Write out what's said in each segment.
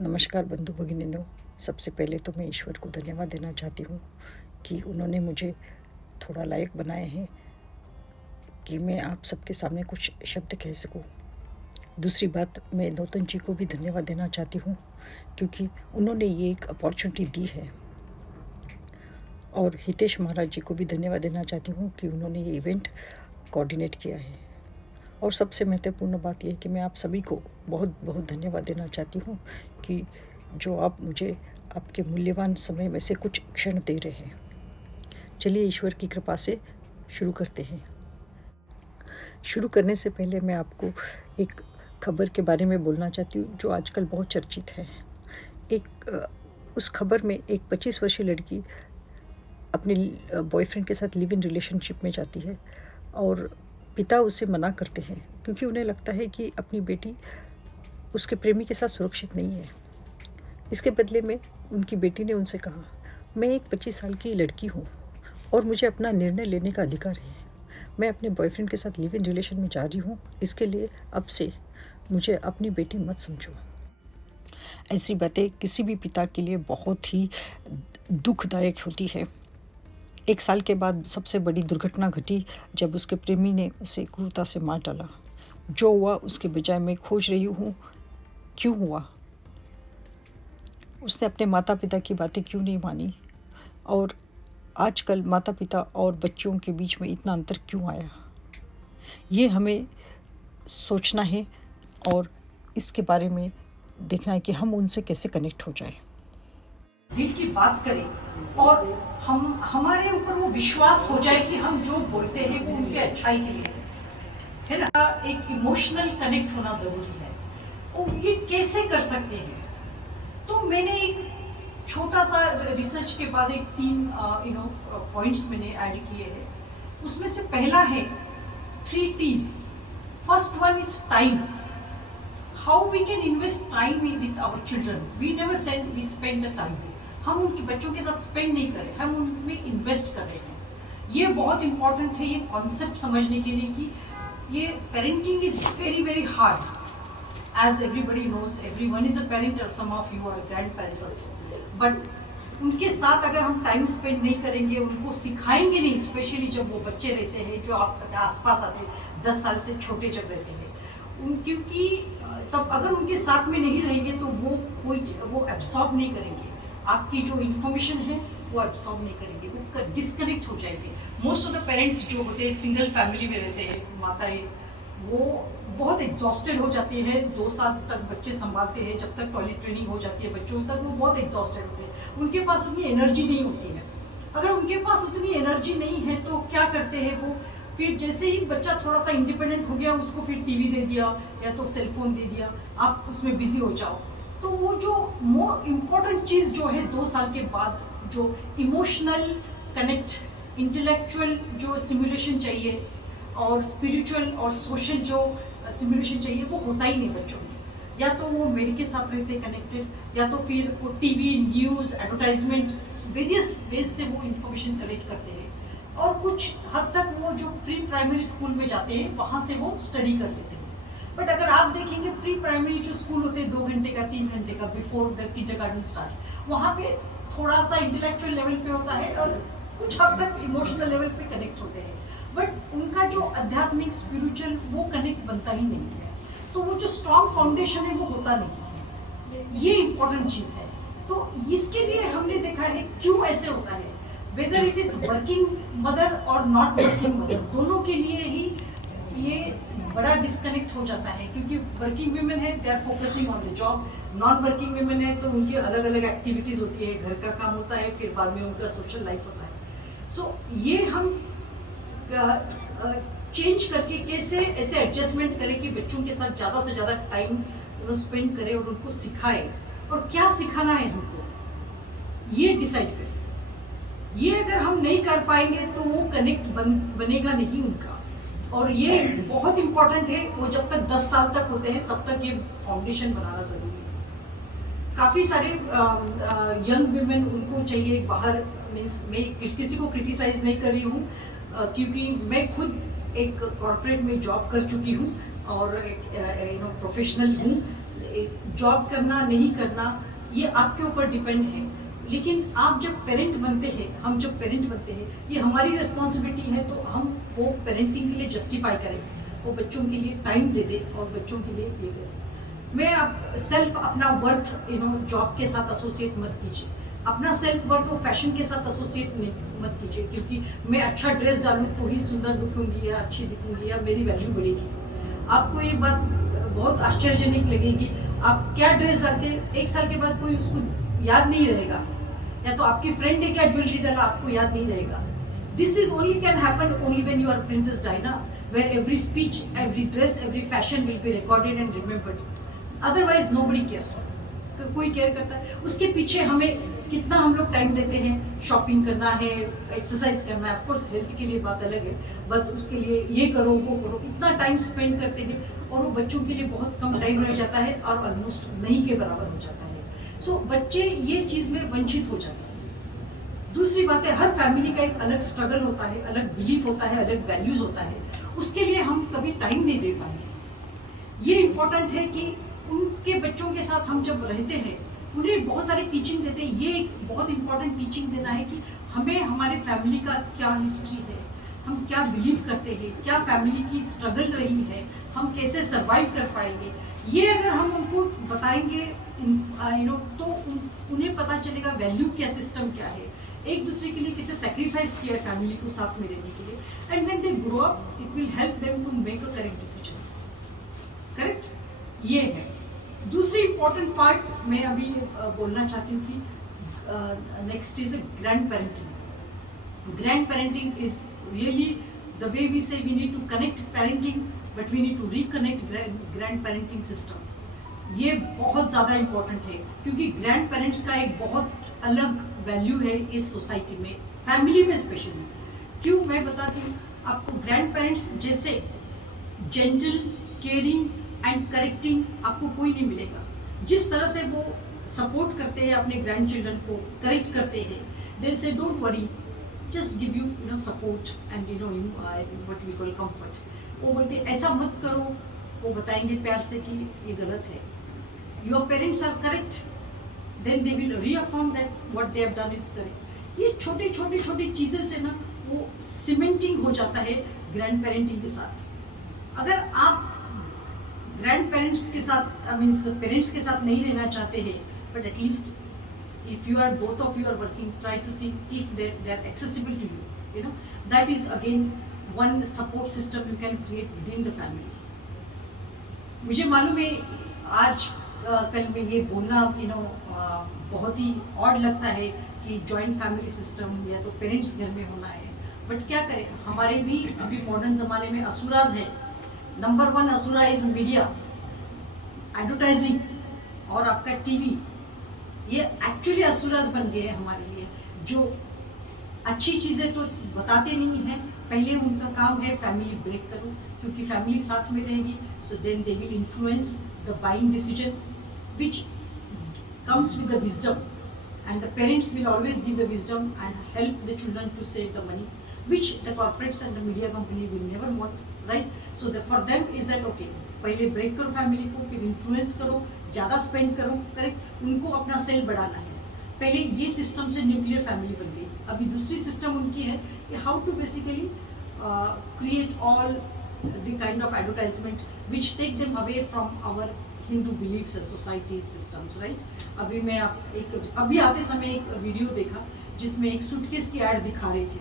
नमस्कार बंधु भगिनिनों। सबसे पहले तो मैं ईश्वर को धन्यवाद देना चाहती हूँ कि उन्होंने मुझे थोड़ा लायक बनाए हैं कि मैं आप सबके सामने कुछ शब्द कह सकूँ। दूसरी बात, मैं नौतन जी को भी धन्यवाद देना चाहती हूँ क्योंकि उन्होंने ये एक अपॉर्चुनिटी दी है, और हितेश महाराज जी को भी धन्यवाद देना चाहती हूँ कि उन्होंने ये इवेंट कोऑर्डिनेट किया है। और सबसे महत्वपूर्ण बात यह है कि मैं आप सभी को बहुत बहुत धन्यवाद देना चाहती हूँ कि जो आप मुझे आपके मूल्यवान समय में से कुछ क्षण दे रहे हैं। चलिए ईश्वर की कृपा से शुरू करते हैं। शुरू करने से पहले मैं आपको एक खबर के बारे में बोलना चाहती हूँ जो आजकल बहुत चर्चित है। उस खबर में एक 25 वर्षीय लड़की अपने बॉयफ्रेंड के साथ लिव इन रिलेशनशिप में जाती है और पिता उसे मना करते हैं क्योंकि उन्हें लगता है कि अपनी बेटी उसके प्रेमी के साथ सुरक्षित नहीं है। इसके बदले में उनकी बेटी ने उनसे कहा, मैं एक 25 साल की लड़की हूँ और मुझे अपना निर्णय लेने का अधिकार है। मैं अपने बॉयफ्रेंड के साथ लिव इन रिलेशन में जा रही हूँ, इसके लिए अब से मुझे अपनी बेटी मत समझो। ऐसी बातें किसी भी पिता के लिए बहुत ही दुखदायक होती है। 1 साल के बाद सबसे बड़ी दुर्घटना घटी जब उसके प्रेमी ने उसे क्रूरता से मार डाला। जो हुआ उसके बजाय मैं खोज रही हूँ क्यों हुआ। उसने अपने माता पिता की बातें क्यों नहीं मानी, और आजकल माता पिता और बच्चों के बीच में इतना अंतर क्यों आया। ये हमें सोचना है और इसके बारे में देखना है कि हम उनसे कैसे कनेक्ट हो जाए, दिल की बात करें और हमारे ऊपर वो विश्वास हो जाए कि हम जो बोलते हैं वो उनके अच्छाई के लिए है ना। एक इमोशनल कनेक्ट होना जरूरी है। और ये कैसे कर सकते हैं, तो मैंने एक छोटा सा रिसर्च के बाद एक 3 पॉइंट्स मैंने ऐड किए हैं। उसमें से पहला है 3 T's। First one is time. How we can invest time with our children. We never said we spend the time. हम उनके बच्चों के साथ स्पेंड नहीं कर रहे, हम उनमें इन्वेस्ट कर रहे हैं। ये बहुत इंपॉर्टेंट है ये कॉन्सेप्ट समझने के लिए कि ये parenting is very very hard. As everybody knows, everyone is a parent और some of you are grandparents also. But उनके साथ अगर हम टाइम स्पेंड नहीं करेंगे, उनको सिखाएंगे नहीं, स्पेशली जब वो बच्चे रहते हैं जो आपके आसपास आते हैं 10 साल से छोटे जब रहते हैं क्योंकि तब अगर उनके साथ में नहीं रहेंगे तो वो एब्सॉर्ब नहीं करेंगे। आपकी जो इन्फॉर्मेशन है वो एब्सॉर्ब नहीं करेंगे, वो डिस्कनेक्ट हो जाएंगे। मोस्ट ऑफ द पेरेंट्स जो होते हैं सिंगल फैमिली में रहते हैं, माताएं, वो बहुत एग्जॉस्टेड हो जाती है। 2 साल तक बच्चे संभालते हैं, जब तक टॉयलेट ट्रेनिंग हो जाती है बच्चों तक, वो बहुत एग्जॉस्टेड होते हैं। उनके पास उतनी एनर्जी नहीं होती है। अगर उनके पास उतनी एनर्जी नहीं है तो क्या करते हैं वो, फिर जैसे ही बच्चा थोड़ा सा इंडिपेंडेंट हो गया उसको फिर टीवी दे दिया या तो सेलफोन दे दिया, आप उसमें बिजी हो जाओ। तो वो जो मोर इम्पोर्टेंट चीज़ जो है 2 साल के बाद, जो इमोशनल कनेक्ट, इंटेलेक्चुअल जो सिमुलेशन चाहिए और स्पिरिचुअल और सोशल जो सिमुलेशन चाहिए, वो होता ही नहीं बच्चों में। या तो वो मेरे के साथ रहते कनेक्टेड, या तो फिर वो TV, news, advertisement, various ways से वो इंफॉर्मेशन कलेक्ट करते हैं। और कुछ हद तक वो जो प्री प्राइमरी स्कूल में जाते हैं वहाँ से वो स्टडी कर लेते हैं। बट अगर आप देखेंगे प्री प्राइमरी जो स्कूल होते हैं 2 घंटे का, 3 घंटे का, बिफोर द किंडरगार्टन स्टार्ट्स, वहाँ पे थोड़ा सा इंटेलेक्चुअल लेवल पे होता है और कुछ हद तक इमोशनल लेवल पे कनेक्ट होते हैं। बट उनका जो आध्यात्मिक स्पिरिचुअल वो कनेक्ट बनता ही नहीं है, तो वो जो स्ट्रॉन्ग फाउंडेशन है वो होता नहीं है। ये इंपॉर्टेंट चीज़ है। तो इसके लिए हमने देखा है क्यों ऐसे होता है, whether it is working mother और नॉट वर्किंग मदर, दोनों के लिए ही ये बड़ा डिस्कनेक्ट हो जाता है। क्योंकि वर्किंग वीमेन है, they are focusing on the job. Non working women है तो उनकी अलग अलग एक्टिविटीज होती है, घर का काम होता है, फिर बाद में उनका सोशल लाइफ होता है। सो ये हम चेंज करके कैसे ऐसे एडजस्टमेंट करें कि बच्चों के साथ ज़्यादा से ज़्यादा टाइम स्पेंड करें और उनको सिखाएं, और क्या सिखाना है उनको ये डिसाइड करें। ये अगर हम नहीं कर पाएंगे तो वो कनेक्ट बनेगा नहीं उनका। और ये बहुत इंपॉर्टेंट है, वो जब तक 10 साल तक होते हैं तब तक ये फाउंडेशन बनाना जरूरी है। काफ़ी सारे यंग विमेन उनको चाहिए बाहर, मीन्स मैं किसी को क्रिटिसाइज नहीं कर रही हूँ क्योंकि मैं खुद एक कॉर्पोरेट में जॉब कर चुकी हूँ और एक प्रोफेशनल हूँ। जॉब करना नहीं करना ये आपके ऊपर डिपेंड है, लेकिन आप जब पेरेंट बनते हैं, हम जब पेरेंट बनते हैं, ये हमारी रिस्पॉन्सिबिलिटी है, तो हम वो पेरेंटिंग के लिए जस्टिफाई करें, वो बच्चों के लिए टाइम दे दे और बच्चों के लिए ये करें। मैं आप सेल्फ अपना वर्थ जॉब के साथ एसोसिएट मत कीजिए, अपना सेल्फ वर्थ वो फैशन के साथ एसोसिएट मत कीजिए, क्योंकि मैं अच्छा ड्रेस डालूँ तो ही सुंदर दिखूंगी या अच्छी दिखूंगी या मेरी वैल्यू बढ़ेगी। आपको ये बात बहुत आश्चर्यजनक लगेगी, आप क्या ड्रेस डालते हैं, 1 साल के बाद कोई उसको याद नहीं रहेगा, या तो आपकी फ्रेंड ने क्या ज्वेलरी डाला आपको याद नहीं रहेगा। This is only can happen only when you are Princess Diana, where every speech, every dress, every fashion will be recorded and remembered, otherwise nobody cares. तो कोई केयर करता है उसके पीछे हमें कितना हम लोग टाइम देते हैं, शॉपिंग करना है, एक्सरसाइज करना है, ऑफकोर्स हेल्थ के लिए बात अलग है, बट उसके लिए ये करो वो करो, इतना टाइम स्पेंड करते हैं और वो बच्चों के लिए बहुत कम टाइम रह जाता है और ऑलमोस्ट नहीं के बराबर हो जाता है। सो बच्चे ये चीज में वंचित हो जाते हैं। दूसरी बात है, हर फैमिली का एक अलग स्ट्रगल होता है, अलग बिलीफ होता है, अलग वैल्यूज होता है, उसके लिए हम कभी टाइम नहीं दे पाएंगे। ये इम्पोर्टेंट है कि उनके बच्चों के साथ हम जब रहते हैं उन्हें बहुत सारी टीचिंग देते हैं। ये एक बहुत इंपॉर्टेंट टीचिंग देना है कि हमें हमारे फैमिली का क्या हिस्ट्री है, हम क्या बिलीव करते हैं, क्या फैमिली की स्ट्रगल रही है, हम कैसे सरवाइव कर पाएंगे। ये अगर हम उनको बताएंगे तो उन्हें पता चलेगा वैल्यू क्या, सिस्टम क्या है, एक दूसरे के लिए कैसे सेक्रीफाइस किया है फैमिली को साथ में रहने के लिए, and when they grow up it will help them to make a correct decision. Correct, ये है। दूसरी इंपॉर्टेंट पार्ट मैं अभी बोलना चाहती हूँ कि next is grandparenting. Grandparenting is really the way we say we need to connect parenting, but we need to reconnect grandparenting system. ये बहुत ज़्यादा इंपॉर्टेंट है क्योंकि ग्रैंड पेरेंट्स का एक बहुत अलग वैल्यू है इस सोसाइटी में, फैमिली में स्पेशली। क्यों, मैं बताती हूँ आपको। ग्रैंड पेरेंट्स जैसे जेंटल, केयरिंग एंड करेक्टिंग आपको कोई नहीं मिलेगा। जिस तरह से वो सपोर्ट करते हैं अपने ग्रैंड चिल्ड्रन को, करेक्ट करते हैं, they say don't worry, just give you support and what we call comfort. वो बोलते ऐसा मत करो, वो बताएंगे प्यार से कि ये गलत है। Your parents are correct, then they will reaffirm that what they have done is correct. ये छोटी चीजें से ना वो सीमेंटिंग हो जाता है ग्रैंड पेरेंटिंग के साथ। अगर आप ग्रैंड पेरेंट्स के साथ मीन्स पेरेंट्स के साथ नहीं रहना चाहते हैं, but at least if you are both of you are working, try to see if they are accessible to you, that is again one support system you can create within the family. मुझे मालूम है आज कल में ये बोलना बहुत ही odd लगता है कि जॉइंट फैमिली सिस्टम या तो पेरेंट्स घर में होना है, बट क्या करें, हमारे भी अभी मॉडर्न ज़माने में असुराज है। नंबर 1 असुरा इज मीडिया, एडवर्टाइजिंग और आपका टीवी। ये एक्चुअली असुराज बन गए हैं हमारे लिए, जो अच्छी चीज़ें तो बताते नहीं हैं। पहले उनका काम है फैमिली ब्रेक करो, क्योंकि फैमिली साथ में रहेगी, so then they will influence the buying decision which comes with the wisdom, and the parents will always give the wisdom and help the children to save the money which the corporates and the media company will never want, right. So for them is that okay, पहले break करो family को, फिर influence करो, ज़्यादा spend करो, correct, उनको अपना cell बढ़ाना है। पहले ये सिस्टम से न्यूक्लियर फैमिली बन गई। अभी दूसरी सिस्टम उनकी है कि how to basically create all the kind of advertisement which take them away from our Hindu beliefs, society systems, right. अभी मैं अभी आते समय एक वीडियो देखा जिसमें एक सूटकेस की ऐड दिखा रही थी।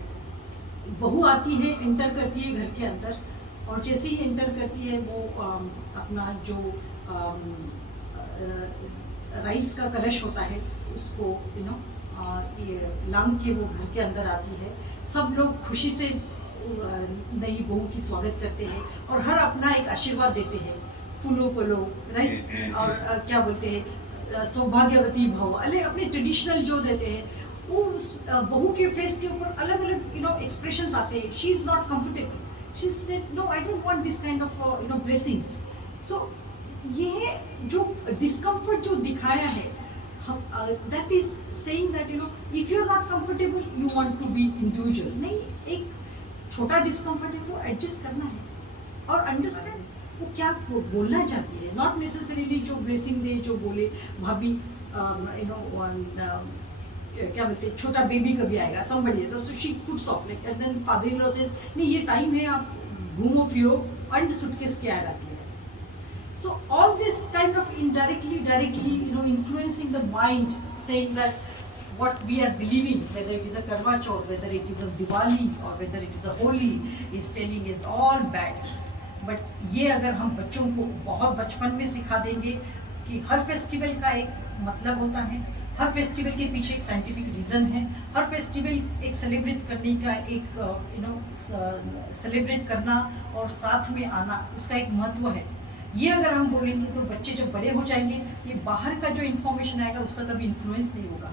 बहू आती है, एंटर करती है घर के अंदर, और जैसे ही एंटर करती है वो अपना जो राइस का कलश होता है उसको लांग के वो घर के अंदर आती है। सब लोग खुशी से नई बहू की स्वागत करते हैं और हर अपना एक आशीर्वाद देते हैं, फूलों को लो, राइट, और क्या बोलते हैं, सौभाग्यवती भव, अरे अपने ट्रेडिशनल जो देते हैं। वो बहू के फेस के ऊपर अलग अलग एक्सप्रेशंस आते हैं। She is not comfortable, she said no, I don't want this kind of blessings. So ये जो डिस्कम्फर्ट जो दिखाया है, that is saying that if you are not comfortable you want to be individual. नहीं, एक छोटा डिस्कम्फर्ट है तो एडजस्ट करना है और अंडरस्टैंड वो क्या बोलना चाहती है, नॉट नेसेसरीली जो ब्लेसिंग दे, जो बोले भाभी क्या बोलते हैं, छोटा बेबी कभी आएगा, somebody है, तो she puts off like, and then father-in-law says नहीं ये टाइम है, आप घूमो फिरो, and suitcase के ऐड आती है. So all this kind of indirectly, directly, influencing the mind, saying that what we are believing, whether it is a Karwa Chauth, whether it is a Diwali, or whether it is a Holi, is telling is all bad. But ये अगर हम बच्चों को बहुत बचपन में सिखा देंगे कि हर फेस्टिवल का एक मतलब होता है, हर फेस्टिवल के पीछे एक साइंटिफिक रीज़न है, हर फेस्टिवल एक सेलिब्रेट करने का एक सेलिब्रेट करना और साथ में आना, उसका एक महत्व है. ये अगर हम बोलेंगे तो बच्चे जब बड़े हो जाएंगे, ये बाहर का जो इन्फॉर्मेशन आएगा उसका कभी इन्फ्लुएंस नहीं होगा.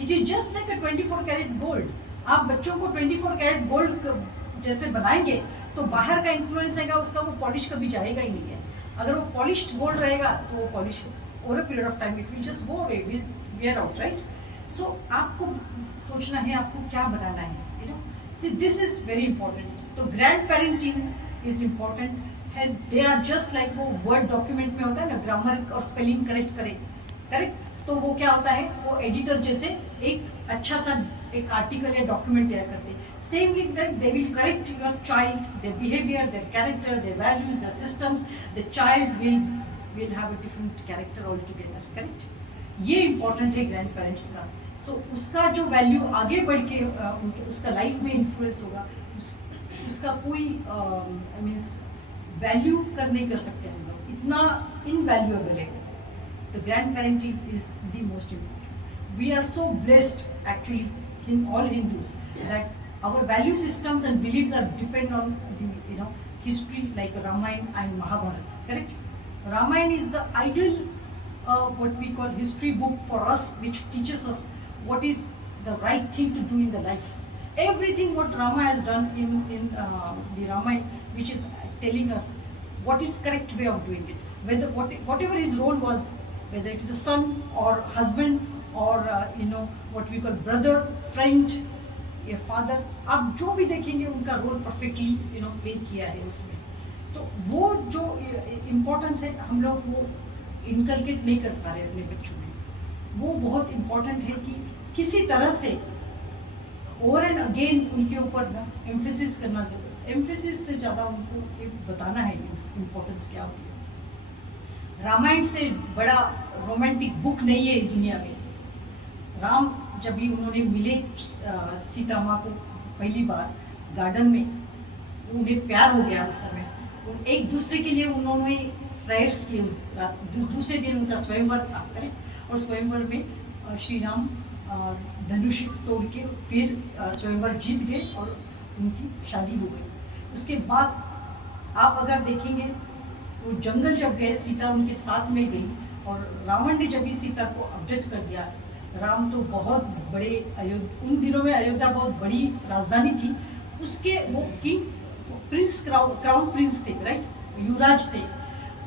It is just like a 24 carat gold. आप बच्चों को 24 कैरेट गोल्ड जैसे बनाएंगे तो बाहर का इन्फ्लुएंस आएगा, उसका वो पॉलिश कभी जाएगा ही नहीं है. अगर वो पॉलिश्ड गोल्ड रहेगा तो वो polish over a period of time it will just go away, will wear out, right. So आपको सोचना है आपको क्या बनाना है, see this is very important. तो grandparenting is important. They are just like वो वर्ड डॉक्यूमेंट में होता है ना, ग्रामर और स्पेलिंग करेक्ट, तो वो क्या होता है, वो एडिटर जैसे एक अच्छा सा एक आर्टिकल या डॉक्यूमेंट तैयार करते हैं. Same with that they will correct your child, their behaviour, their character, their values, their systems. The child will have a different character all together, correct. ये इंपॉर्टेंट है ग्रैंड पेरेंट्स का. सो उसका जो वैल्यू आगे बढ़ के उसका लाइफ में इन्फ्लुएंस होगा, उसका कोई मीन्स वैल्यू कर नहीं कर सकते हम लोग, इतना इनवैल्यूएबल है. The grandparenting is the most important. We are so blessed, actually, in all Hindus, that our value systems and beliefs are depend on the history like Ramayana and Mahabharata. Correct? Ramayana is the ideal, what we call history book for us, which teaches us what is the right thing to do in the life. Everything what Rama has done in the Ramayana, which is telling us what is correct way of doing it. Whatever his role was, whether it is a son or husband or what we call brother, friend, या father, आप जो भी देखेंगे उनका role perfectly play किया है उसमें. तो वो जो इम्पोर्टेंस है हम लोग वो इनकलकेट नहीं कर पा रहे अपने बच्चों में. वो बहुत इम्पोर्टेंट है कि किसी तरह से ओवर एंड अगेन उनके ऊपर ना एम्फेसिस करना चाहिए. एम्फेसिस से ज़्यादा उनको ये बताना है इम्पोर्टेंस क्या होती है. रामायण से बड़ा रोमांटिक बुक नहीं है दुनिया में. राम जब भी उन्होंने मिले सीता माँ को पहली बार गार्डन में, उन्हें प्यार हो गया उस समय. एक दूसरे के लिए उन्होंने प्रेयर्स किए. उस रात दूसरे दिन उनका स्वयंवर था, करेक्ट. और स्वयंवर में श्री राम धनुष तोड़ के फिर स्वयंवर जीत गए और उनकी शादी हो गई. उसके बाद आप अगर देखेंगे वो जंगल जब गए, सीता उनके साथ में गई और रावण ने जब भी सीता को अपडेट कर दिया. राम तो बहुत बड़े उन दिनों में अयोध्या बहुत बड़ी राजधानी थी. उसके वो किंग प्रिंस क्राउन प्रिंस थे, राइट, युवराज थे.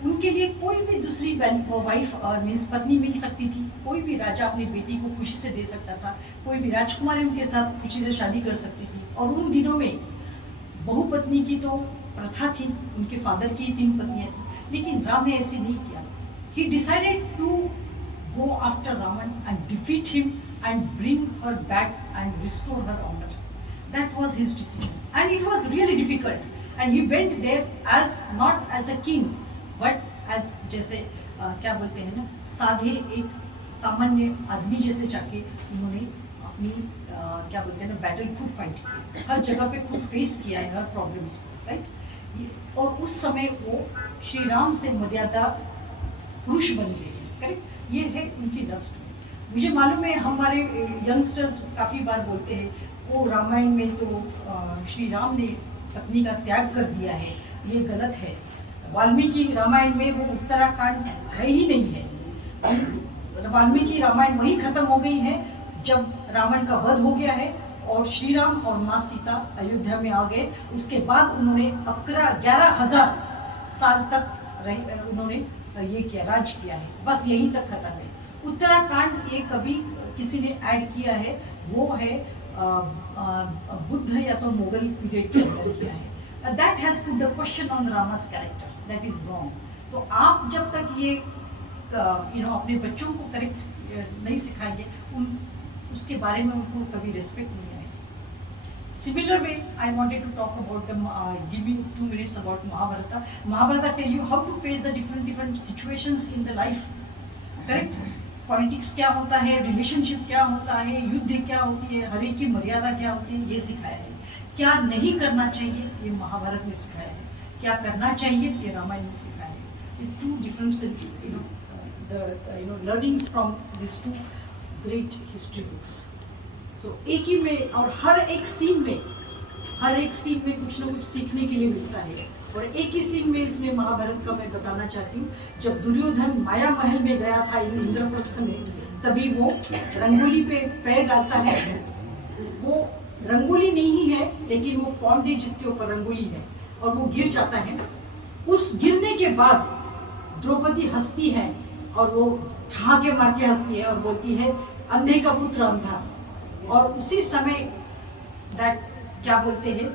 उनके लिए कोई भी दूसरी वाइफ मीन्स पत्नी मिल सकती थी. कोई भी राजा अपनी बेटी को खुशी से दे सकता था. कोई भी राजकुमारी उनके साथ खुशी से शादी कर सकती थी. और उन दिनों में बहुपत्नी की तो प्रथा थी, उनके फादर की 3 पत्नियां थी. लेकिन राम ने ऐसे नहीं किया. He decided to go after Ravana and defeat him and bring her back and restore her honour. That was his decision and it was really difficult. And he went there as not as a king but as जैसे क्या बोलते हैं ना, साधे एक सामान्य आदमी जैसे जाके उन्होंने अपनी क्या बोलते हैं ना, बैटल खुद फाइट की. हर जगह पे खुद फेस किया है हर प्रॉब्लम्स को, राइट. और उस समय वो श्री राम से मर्यादा पुरुष बन गए, करेक्ट. ये है उनकी लव स्टोरी. मुझे मालूम है हमारे यंगस्टर्स काफ़ी बार बोलते हैं वो रामायण में तो श्री राम ने पत्नी का त्याग कर दिया है, ये गलत है. वाल्मीकि रामायण में वो उत्तराखंड है ही नहीं है. वाल्मीकि रामायण वही खत्म हो गई है जब रावण का वध हो गया है और श्री राम और माँ सीता अयोध्या में आ गए. उसके बाद उन्होंने 11,000 साल तक उन्होंने ये किया, राज किया है. बस यहीं तक खत्म है. उत्तराखंड ये कभी किसी ने ऐड किया है, वो है बुद्ध या तो मुगल पीरियड के अंदर किया है. That has put the question on Rama's character. That is wrong. तो आप जब तक ये अपने बच्चों को करेक्ट नहीं सिखाएंगे, उसके बारे में उनको कभी रिस्पेक्ट नहीं आएगी. Similar way, I wanted to talk about give me 2 minutes about Mahabharata. Mahabharata tell you how to face the different situations in the life. Correct? Politics क्या होता है, रिलेशनशिप क्या होता है, युद्ध क्या होती है, हर एक की मर्यादा क्या होती है, ये सिखाया है. क्या नहीं करना चाहिए, ये महाभारत में सिखाया है. क्या करना चाहिए, ये रामायण में सिखाया है. Two different learnings from these two great history books. So एक ही में और हर एक सीन में कुछ ना कुछ सीखने के लिए मिलता है. और एक ही सीन में इसमें महाभारत का मैं बताना चाहती हूँ. जब दुर्योधन माया महल में गया था इंद्रप्रस्थ में, तभी वो रंगोली पे पैर डालता है. वो रंगोली नहीं है, लेकिन वो पॉन्ड है जिसके ऊपर रंगोली है, और वो गिर जाता है. उस गिरने के बाद द्रौपदी हंसती है, और वो ठहाके मार के हंसती है और बोलती है, अंधे का पुत्र अंधा. और उसी समय दैट क्या बोलते हैं,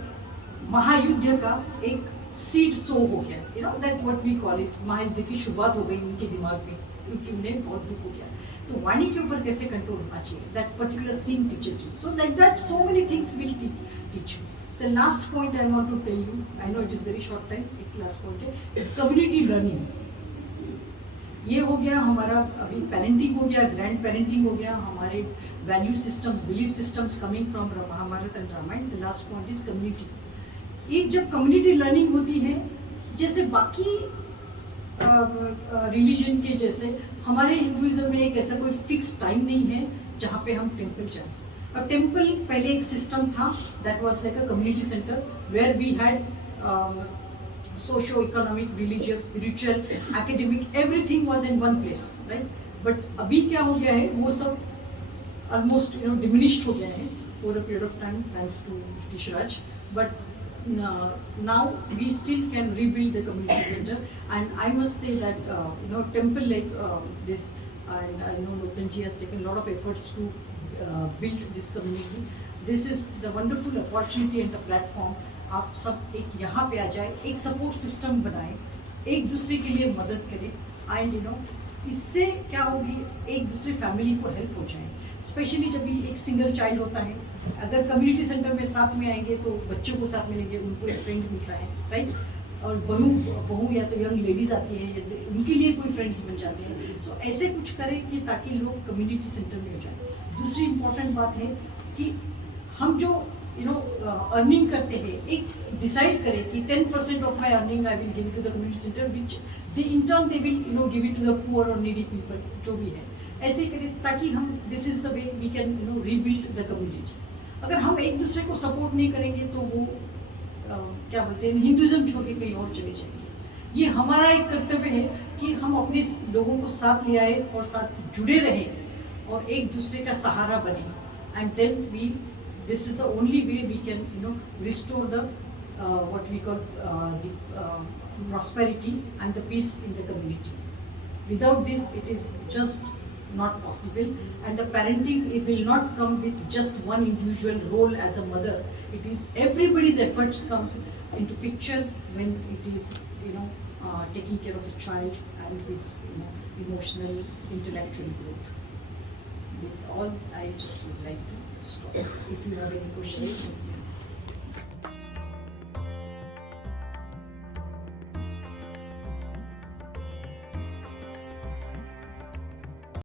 महायुद्ध का एक सीड सो हो गया. That what we call is महायुद्ध की शुरुआत हो गई उनके दिमाग में, क्योंकि उन्हें बहुत दुख हो गया. तो वाणी के ऊपर कैसे कंट्रोल होना चाहिए, that particular scene teaches you. So like that so many things will teach you. The last point I want to tell you, I know it is very short time, एक लास्ट पॉइंट है community learning. ये हो गया हमारा, अभी parenting हो गया, grand parenting हो गया, हमारे value systems, belief systems coming from Mahabharata and Ramayana. The last point is community. एक जब कम्युनिटी लर्निंग होती है, जैसे बाकी रिलीजन के जैसे हमारे हिंदुइज्म में एक ऐसा कोई फिक्स टाइम नहीं है जहाँ पे हम टेम्पल जाएं. और टेम्पल पहले एक सिस्टम था, that was like a community centre where we had socio economic, religious, spiritual, academic, everything was in one place, right. But अभी क्या हो गया है, वो सब ऑलमोस्ट डिमिनिश्ड हो गया है over a period of time, thanks to British Raj. But now we still can rebuild the community center, and I must say that temple like this, and I know Nutanji has taken a lot of efforts to build this community. This is the wonderful opportunity and the platform. आप सब एक यहाँ पे आ जाए, एक support system बनाए, एक दूसरे के लिए मदद करें, एंड इससे क्या होगी, एक दूसरे फैमिली को हेल्प हो जाए. स्पेशली जब भी एक सिंगल चाइल्ड होता है, अगर कम्युनिटी सेंटर में साथ में आएंगे तो बच्चों को साथ मिलेंगे, उनको एक फ्रेंड मिलता है, राइट. और बहू या तो यंग लेडीज आती है, उनके लिए कोई फ्रेंड्स बन जाते हैं. सो ऐसे कुछ करें कि ताकि लोग कम्युनिटी सेंटर में हो जाए. दूसरी इम्पोर्टेंट बात है कि हम जो अर्निंग करते हैं, एक डिसाइड करें कि 10% of my earning I will give to the community centre, which they in turn they will give it to the poor और नीडी पीपल, जो भी है. ऐसे करें ताकि हम, this is the way we can rebuild the community. अगर हम एक दूसरे को सपोर्ट नहीं करेंगे तो वो क्या बोलते हैं, हिंदुइज्म छोड़ के कहीं और चले जाएंगे. ये हमारा एक कर्तव्य है कि हम अपने लोगों को साथ ले आए और साथ जुड़े रहें और एक दूसरे का सहारा बने. And then we, this is the only way we can restore the what we call the prosperity and the peace in the community. Without this, it is just not possible. And the parenting, it will not come with just one individual role as a mother. It is everybody's efforts comes into picture when it is taking care of a child and his emotional, intellectual growth. With all, I just would like to stop. If you have any questions.